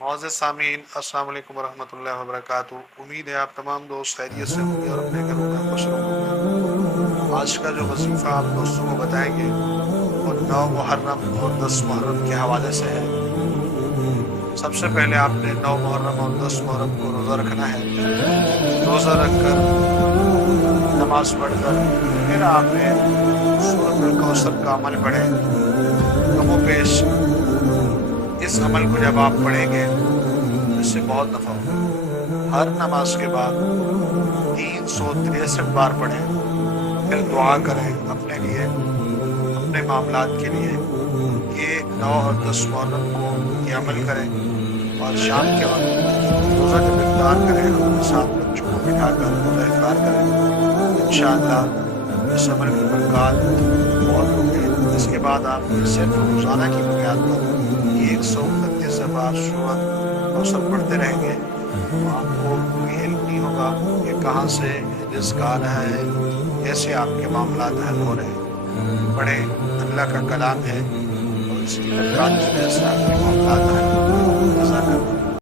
معزز سامعین، السلام علیکم ورحمۃ اللہ وبرکاتہ۔ امید ہے آپ تمام دوست خیریت سے ہوں گے اور اپنے گھروں میں خوش رہوں گے۔ آج کا جو وظیفہ آپ دوستوں کو بتائیں گے وہ 9 محرم اور 10 محرم کے حوالے سے ہے۔ سب سے پہلے آپ نے 9 محرم اور 10 محرم کو روزہ رکھنا ہے۔ روزہ رکھ کر، نماز پڑھ کر، پھر آپ نے سورۃ الکوثر کا عمل پڑھیں۔ کم و بیش اس عمل کو جب آپ پڑھیں گے اس سے بہت نفع ہوگا۔ ہر نماز کے بعد 363 بار پڑھیں، پھر دعا کریں اپنے لیے، اپنے معاملات کے لیے۔ یہ 9 اور 10 محرم کو یہ عمل کریں، اور شام کے وقت روزہ جب افطار کریں اپنے ساتھ بچوں کو بٹھا کر روزہ افطار کریں۔ انشاءاللہ اس عمل کی برکات بہت ہوگی۔ اس کے بعد آپ صرف روزانہ کی بنیاد پر 129 بار سورۃ کوثر پڑھتے رہیں گے تو آپ کو کوئی علم نہیں ہوگا کہ کہاں سے رزق آ رہا ہے، کیسے آپ کے معاملات حل ہو رہے ہیں۔ پڑھیں، اللہ کا کلام ہے اور اس کی برکات کی وجہ سے آپ کے معاملات حل ہوں گے۔ جزاک اللہ۔